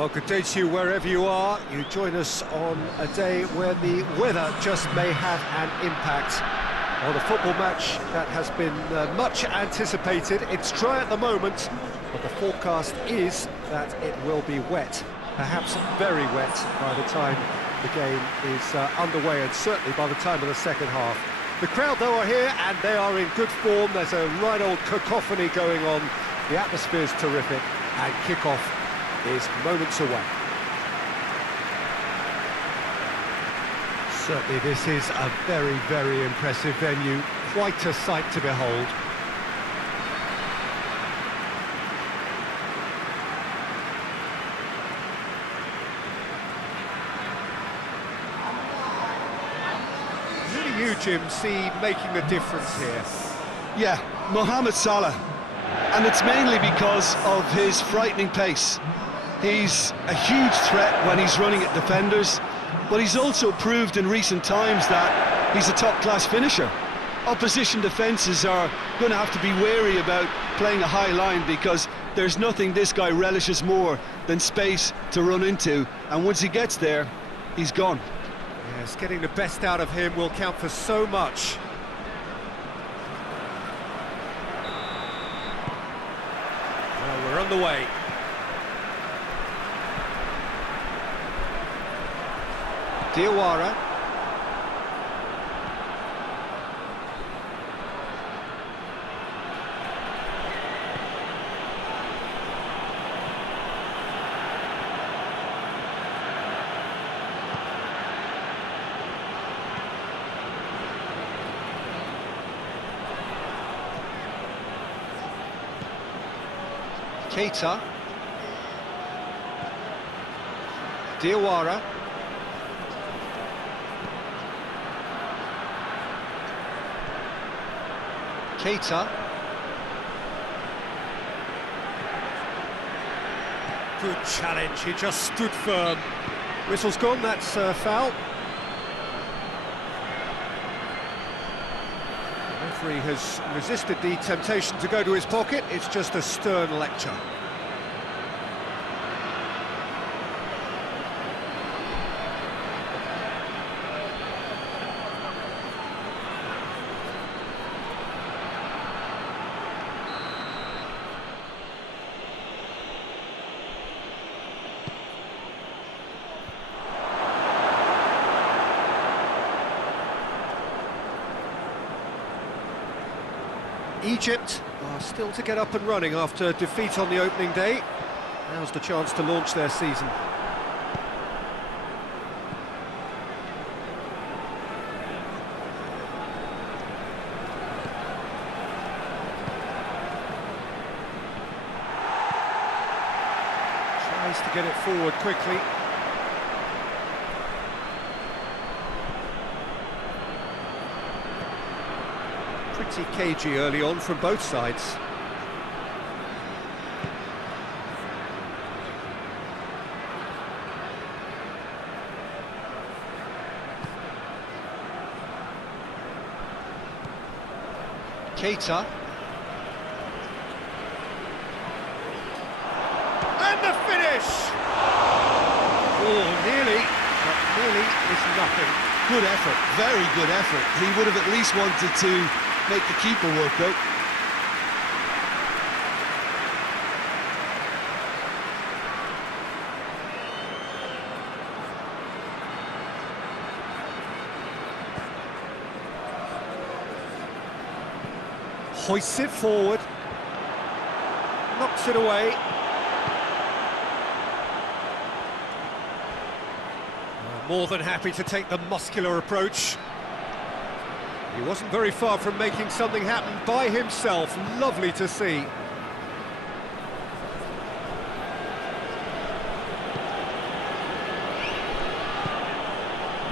Well, good day to you wherever you are. You join us on a day where the weather just may have an impact on a football match that has been much anticipated. It's dry at the moment, but the forecast is that it will be wet, perhaps very wet by the time the game is underway, and certainly by the time of the second half. The crowd, though, are here, and they are in good form. There's a right old cacophony going on. The atmosphere's terrific, and kick-off is moments away. Certainly this is a very, very impressive venue. Quite a sight to behold. Who do you, Jim, see making a difference here? Yeah, Mohamed Salah. And it's mainly because of his frightening pace. He's a huge threat when he's running at defenders, but he's also proved in recent times that he's a top-class finisher. Opposition defences are going to have to be wary about playing a high line, because there's nothing this guy relishes more than space to run into, and once he gets there, he's gone. Yes, getting the best out of him will count for so much. Well, we're on the way. Diawara. Keita. Diawara. Keita. Good challenge, he just stood firm. Whistle's gone, that's foul. The referee has resisted the temptation to go to his pocket. It's just a stern lecture. Egypt are still to get up and running after defeat on the opening day. Now's the chance to launch their season. Tries to get it forward quickly. Pretty cagey early on from both sides. Keita. And the finish! Oh, nearly, but nearly is nothing. Good effort, very good effort. He would have at least wanted to make the keeper work, though. Hoists it forward. Knocks it away. More than happy to take the muscular approach. He wasn't very far from making something happen by himself. Lovely to see.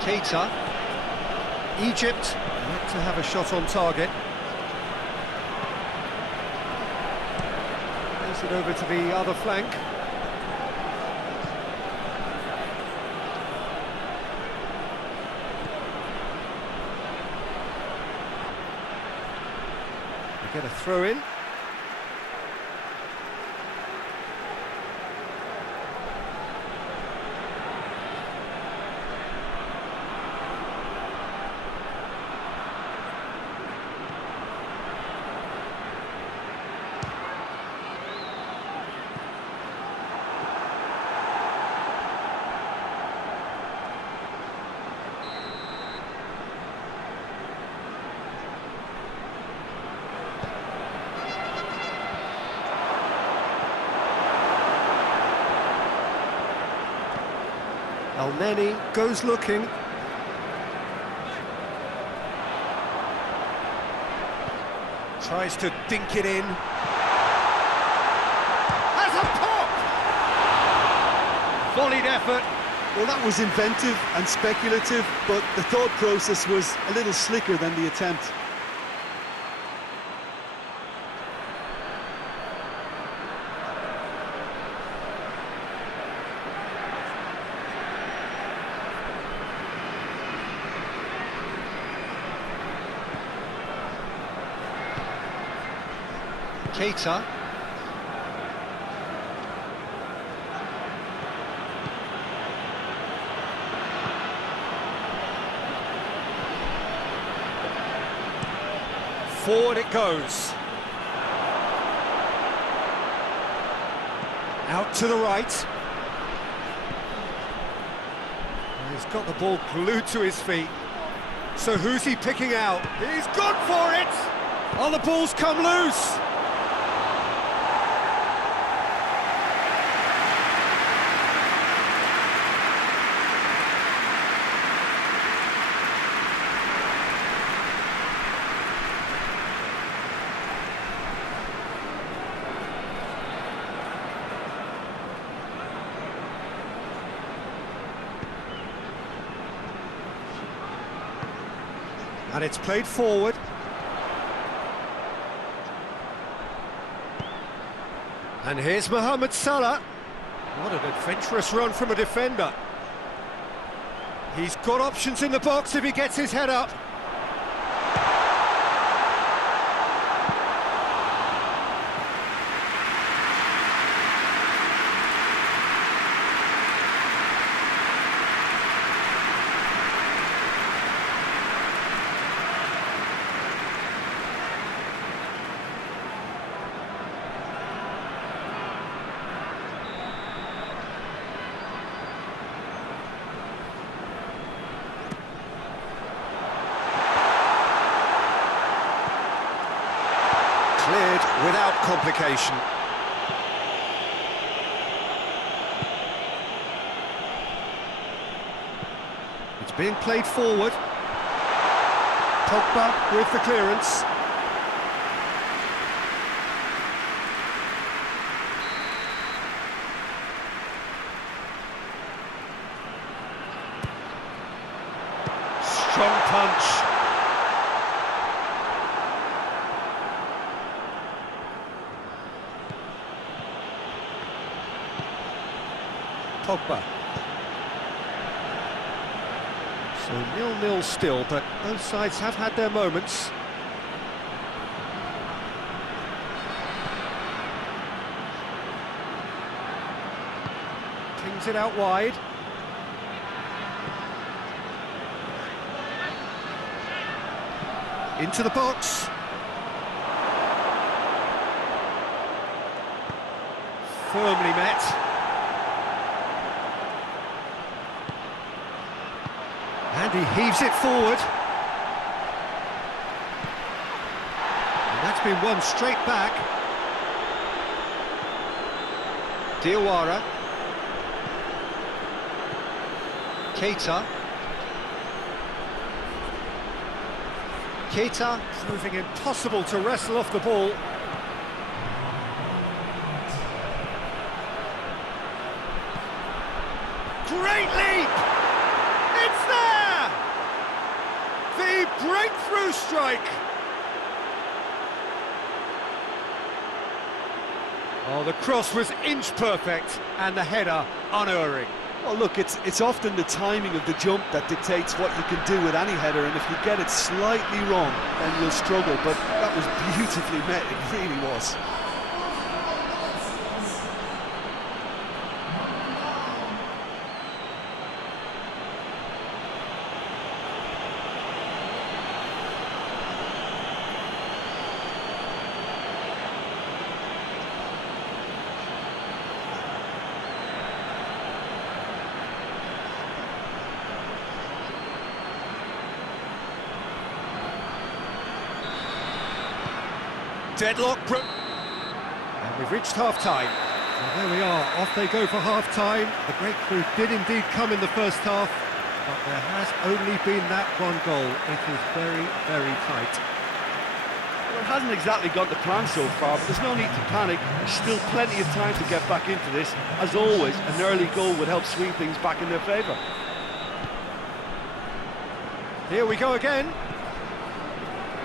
Keita. Egypt like to have a shot on target. Plays it over to the other flank. Get a throw in. El Neni goes looking. Tries to dink it in. Has a pop! Volleyed effort. Well, that was inventive and speculative, but the thought process was a little slicker than the attempt. Keita. Forward it goes. Out to the right. He's got the ball glued to his feet. So who's he picking out? He's gone for it! Oh, the ball's come loose! And it's played forward. And here's Mohamed Salah. What an adventurous run from a defender. He's got options in the box if he gets his head up. Cleared without complication. It's being played forward. Pogba with the clearance. Strong punch. Pogba. So 0-0 still, but both sides have had their moments. Pings it out wide. Into the box. Firmly met. And he heaves it forward. And that's been won straight back. Diawara. Keita. Keita proving impossible to wrestle off the ball. Great leap! It's there! The breakthrough strike! Oh, the cross was inch perfect and the header unerring. Well, look, it's often the timing of the jump that dictates what you can do with any header, and if you get it slightly wrong, then you'll struggle, but that was beautifully met, it really was. Deadlock, and we've reached half-time. Well, there we are, off they go for half-time. The breakthrough did indeed come in the first half, but there has only been that one goal. It is very, very tight. Well, it hasn't exactly gone to plan so far, but there's no need to panic. There's still plenty of time to get back into this. As always, an early goal would help swing things back in their favour. Here we go again.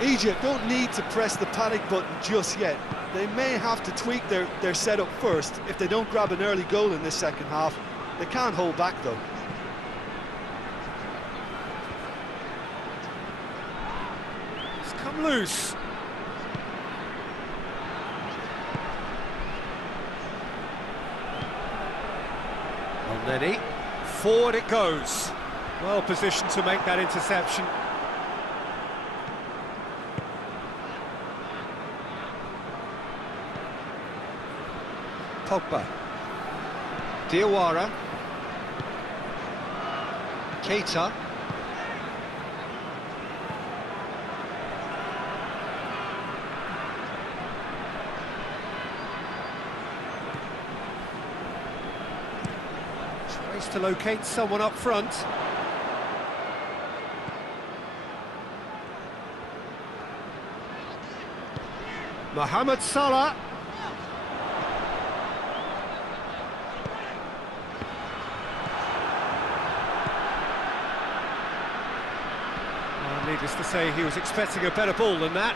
Egypt don't need to press the panic button just yet. They may have to tweak their setup first if they don't grab an early goal in this second half. They can't hold back though. It's come loose. Elneny, forward it goes. Well positioned to make that interception. Pogba, Diawara, Keita, tries to locate someone up front. Mohamed Salah. Needless to say, he was expecting a better ball than that.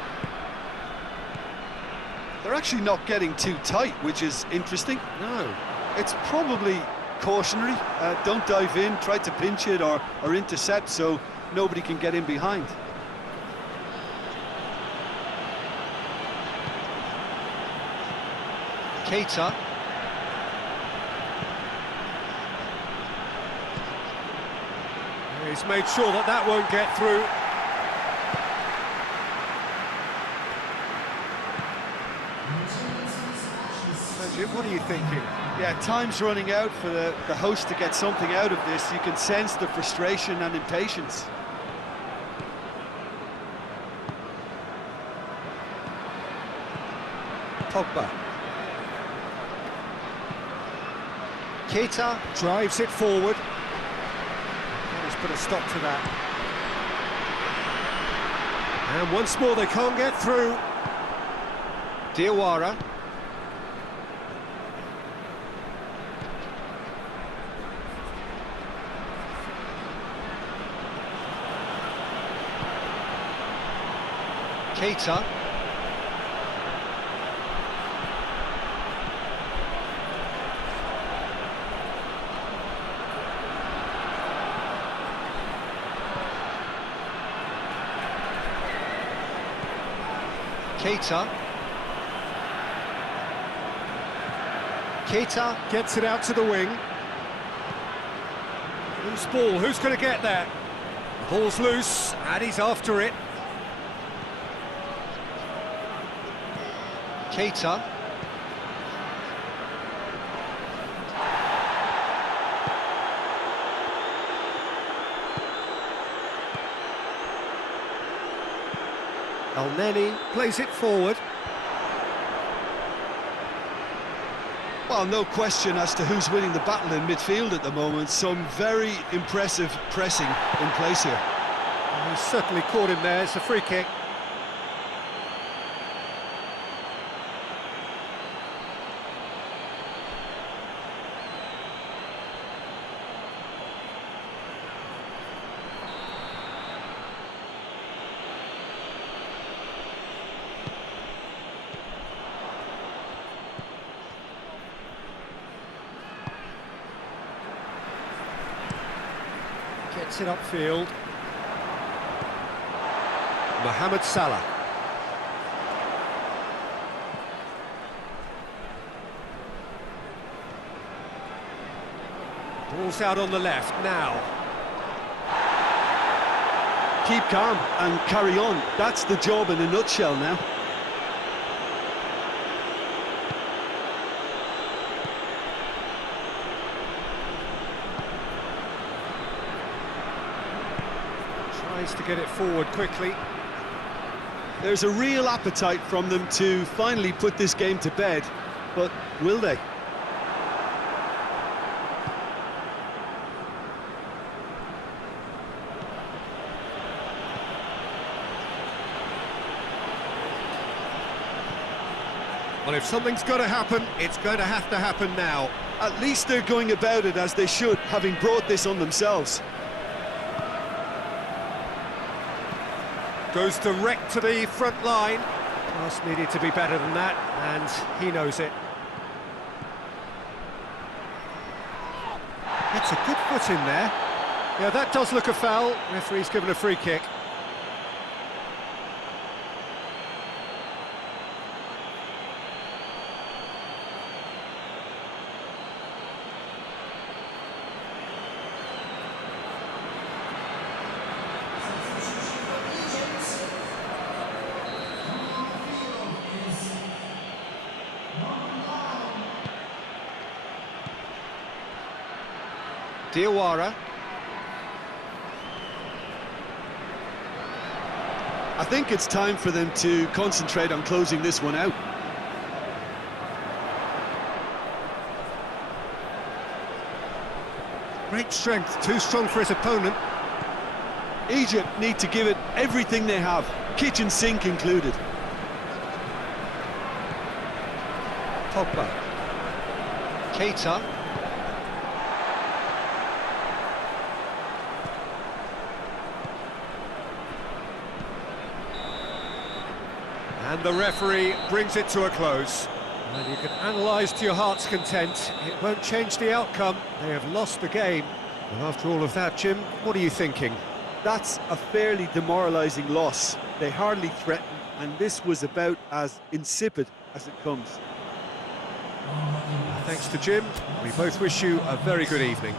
They're actually not getting too tight, which is interesting. No. It's probably cautionary. Don't dive in, try to pinch it or intercept so nobody can get in behind. Keita. He's made sure that that won't get through. What are you thinking? Yeah, time's running out for the host to get something out of this. You can sense the frustration and impatience. Pogba. Keita drives it forward. He's put a stop to that. And once more they can't get through. Diawara. Keita. Keita. Keita gets it out to the wing. Loose ball, who's going to get that? The ball's loose, and he's after it. Keita. Elneny plays it forward. Well, no question as to who's winning the battle in midfield at the moment. Some very impressive pressing in place here. He's certainly caught him there, it's a free kick. Gets it upfield. Mohamed Salah. Ball's out on the left now. Keep calm and carry on. That's the job in a nutshell now. Tries to get it forward quickly. There's a real appetite from them to finally put this game to bed, but will they? Well, if something's got to happen, it's going to happen now. At least they're going about it as they should, having brought this on themselves. Goes direct to the front line. Pass needed to be better than that, and he knows it. It's a good foot in there. Yeah, that does look a foul. Referee's given a free kick. Diawara. I think it's time for them to concentrate on closing this one out. Great strength, too strong for his opponent. Egypt need to give it everything they have, kitchen sink included. Coppa. Keita. And the referee brings it to a close. And you can analyse to your heart's content. It won't change the outcome. They have lost the game. And after all of that, Jim, what are you thinking? That's a fairly demoralising loss. They hardly threatened, and this was about as insipid as it comes. Thanks to Jim. We both wish you a very good evening.